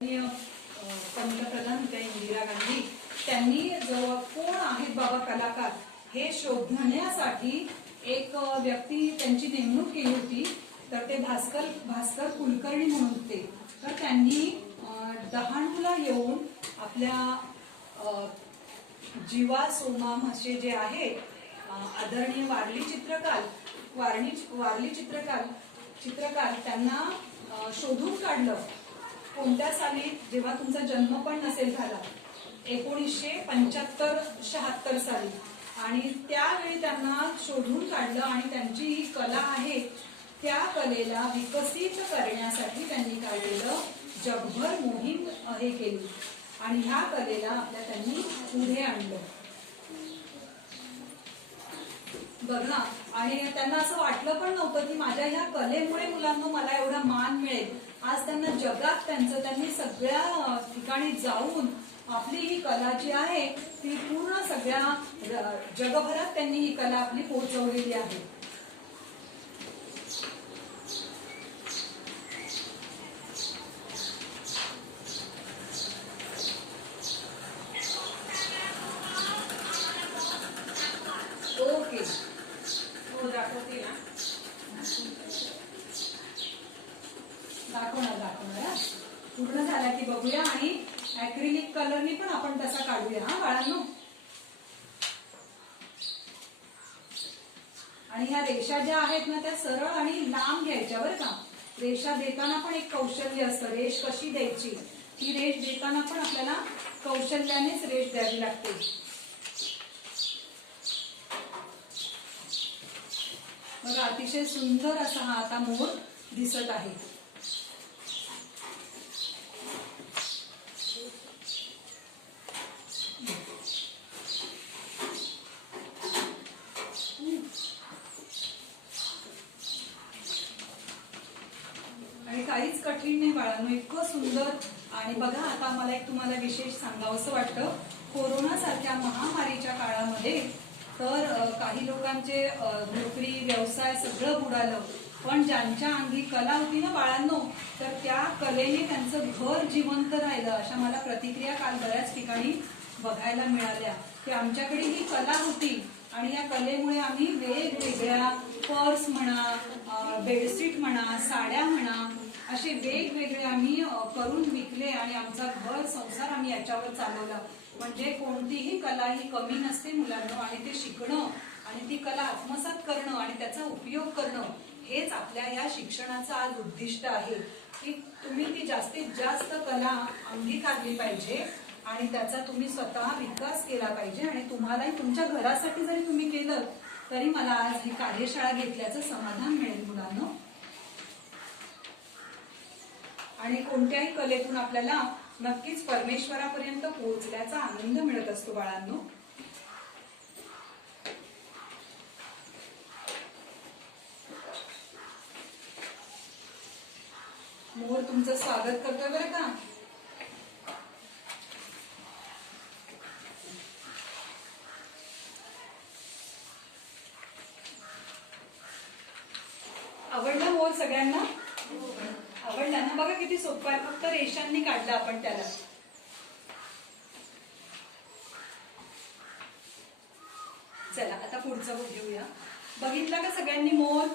माननीय, पंतप्रधान होत्या इंदिरा गांधी त्यांनी जवळ कोण आहेत बाबा कलाकार हे शोधण्यासाठी एक व्यक्ती त्यांची नेमणूक केली होती. तर ते भास्कर भास्कर कुलकर्णी म्हणून होते. तर त्यांनी डहाणूला येऊन आपल्या जीवा सोमा म्हसे जे आहे आदरणीय वारली चित्रकार वारणी वारली चित्रकार चित्रकार त्यांना शोधून काढलं. कोणत्या साली जेव्हा तुमचा जन्म पण नसेल झाला? एकोणीसशे पंच्याहत्तर शहात्तर साली. आणि त्यावेळी त्यांना शोधून काढलं आणि त्यांची ही कला आहे त्या कलेला विकसित करण्यासाठी त्यांनी काय केलं जगभर मोहीम हे केली. आणि ह्या कलेला आपल्या त्यांनी पुढे आणलं. बघा आणि त्यांना असं वाटलं पण नव्हतं की माझ्या ह्या कलेमुळे मुलांना मला एवढा मान मिळेल. आज त्यांना जगात त्यांचं त्यांनी सगळ्या ठिकाणी जाऊन आपली ही कला जी आहे ती पूर्ण सगळ्या जगभरात त्यांनी ही कला आपली पोहोचवलेली आहे. ओके. हो दाखवते ना. पूर्ण झाला की बघूया आणि अॅक्रिलिक कलरनी पण आपण तसा काढूया हा बाळांनो? आणि ह्या रेषा ज्या आहेत ना त्या सरळ आणि लांब घ्यायच्या बरं का? रेषा देताना पण एक कौशल्य असतं रेष कशी द्यायची? ती रेष देताना पण आपल्याला कौशल्यानेच रेष द्यावी लागते. बघा अतिशय सुंदर असा हा आता मोर दिसत आहे आणि काहीच कठीण नाही बाळांनो इतकं सुंदर. आणि बघा आता मला एक तुम्हाला विशेष सांगावंसं वाटतं. कोरोना सारख्या महामारीच्या काळामध्ये तर काही लोकांचे नोकरी व्यवसाय सगळं बुडालं. पण ज्यांच्या अंगी कला होती ना बाळांनो तर त्या कलेने त्यांचं घर जिवंत राहिलं अशा मला प्रतिक्रिया काल बऱ्याच ठिकाणी बघायला मिळाल्या. की आमच्याकडे ही कला होती आणि या कलेमुळे आम्ही वेगवेगळ्या पर्स म्हणा बेडशीट म्हणा साड्या म्हणा असे वेगवेगळे आम्ही करून विकले आणि आमचा घर संसार आम्ही याच्यावर चालवला. म्हणजे कोणतीही कला ही कमी नसते मुलांना आणि ते शिकणं आणि ती कला आत्मसात करणं आणि त्याचा उपयोग करणं हेच आपल्या या शिक्षणाचं आज उद्दिष्ट आहे. की तुम्ही ती जास्तीत जास्त कला अंगीकारली पाहिजे आणि त्याचा तुम्ही स्वतः विकास केला पाहिजे आणि तुम्हालाही तुमच्या घरासाठी जरी तुम्ही केलं तरी मला आज ही कार्यशाळा घेतल्याचं समाधान मिळेल मुलांना. आणि कोणत्याही कलेतून आपल्याला नक्कीच परमेश्वरापर्यंत पोहोचल्याचा आनंद मिळत असतो बाळांनो. मोर तुमचं स्वागत करतोय बरं का? आवडला मोर सगळ्यांना? आवडला ना? बघा किती सोपं आहे. फक्त रेषांनी काढलं आपण त्याला. चला आता पुढचं घेऊया. बघितला का सगळ्यांनी मोर?